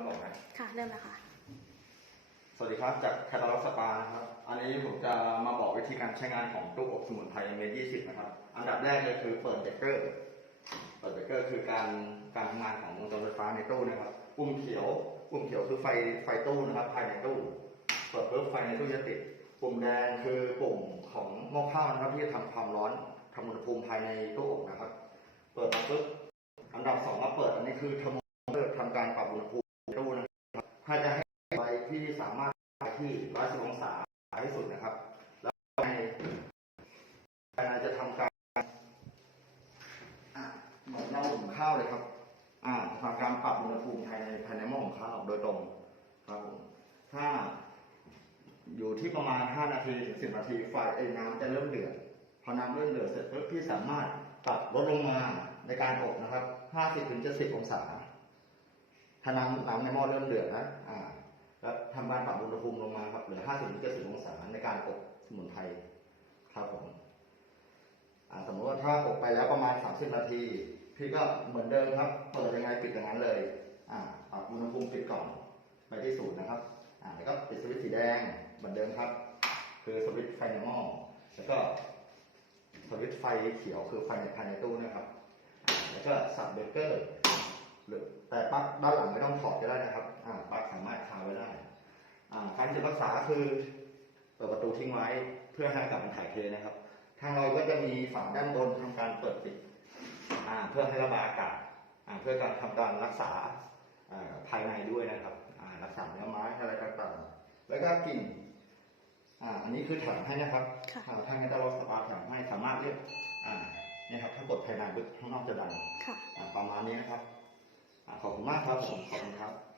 แล้วบอกนะค่ะ เริ่มแล้วค่ะ สวัสดีครับ จากแคตตาล็อกสปานะครับ อันนี้ผมจะมาบอกวิธีการใช้งานของตู้อบสมุนไพรเมยี่สิบนะครับ อันดับแรกเลยคือเปิดเบรกเกอร์ เปิดเบรกเกอร์คือการการทำงานของวงจรไฟฟ้าในตู้นะครับ ปุ่มเขียว ปุ่มเขียวคือไฟไฟตู้นะครับ ภายในตู้ เปิดปุ๊บไฟในตู้จะติด ปุ่มแดงคือปุ่มของหม้อข้าวนะครับที่จะทำความร้อนทำอุณหภูมิภายในตู้อบนะครับ เปิดมาปุ๊บ อันดับสองมาเปิด อันนี้คือเทอร์โมมิเตอร์ทำการปรับอุณหภูมิ ถ้าจะให้ไฟที่สามารถไปที่110องศาที่สุดนะครับ แล้วในภายในจะทำการเหมือนเราหุงข้าวเลยครับ อ่าทำการปรับอุณหภูมิภายในภายในหม้อหุงข้าวโดยตรงครับผมถ้าอยู่ที่ประมาณ 5 นาทีถึง10 นาทีไฟไอ้น้ำจะเริ่มเดือด พอน้ำเริ่มเดือดเสร็จปุ๊บพี่สามารถปรับลดลงมาในการอบนะครับ 50ถึง70 องศา ถ้าน้ำน้ำในหม้อเริ่มเดือดนะอ่าแล้วทำการปรับอุณหภูมิลงมาครับเหลือ 50ถึง70 องศาในการอบสมุนไพรครับผมอ่าสมมติว่าถ้าอบไปแล้วประมาณ 30 นาที พี่ก็เหมือนเดิมครับ เปิดยังไงปิดอย่างนั้นเลยอ่าปรับอุณหภูมิปิดก่อนไปที่ศูนย์นะครับอ่าแล้วก็ปิดสวิตช์สีแดงเหมือนเดิมครับ คือสวิตช์ไฟในหม้อแล้วก็สวิตช์ไฟเขียวคือไฟในภายในตู้นะครับ แล้วก็สับเบรกเกอร์ แต่ปลั๊กด้านหลังไม่ต้องถอดก็ได้นะครับอ่าปลั๊กสามารถคาไว้ได้อ่าการเก็บรักษาคือเปิดประตูทิ้งไว้เพื่อให้อากาศมันถ่ายเทนะครับ ทางเราก็จะมีฝาด้านบนทำการเปิดปิดอ่าเพื่อให้ระบายอากาศอ่าเพื่อการทำการรักษาอ่าภายในด้วยนะครับอ่ารักษาเนื้อไม้อะไรต่างๆ แล้วก็กลิ่นอ่าอันนี้คือถังให้นะครับค่ะอ่าทางนี้เราสปาถังให้สามารถเลือกอ่าเนี่ยครับถ้ากดภายในบึกข้างนอกจะดังค่ะอ่าประมาณนี้นะครับอ่า ขอบคุณมากครับผมขอบคุณครับ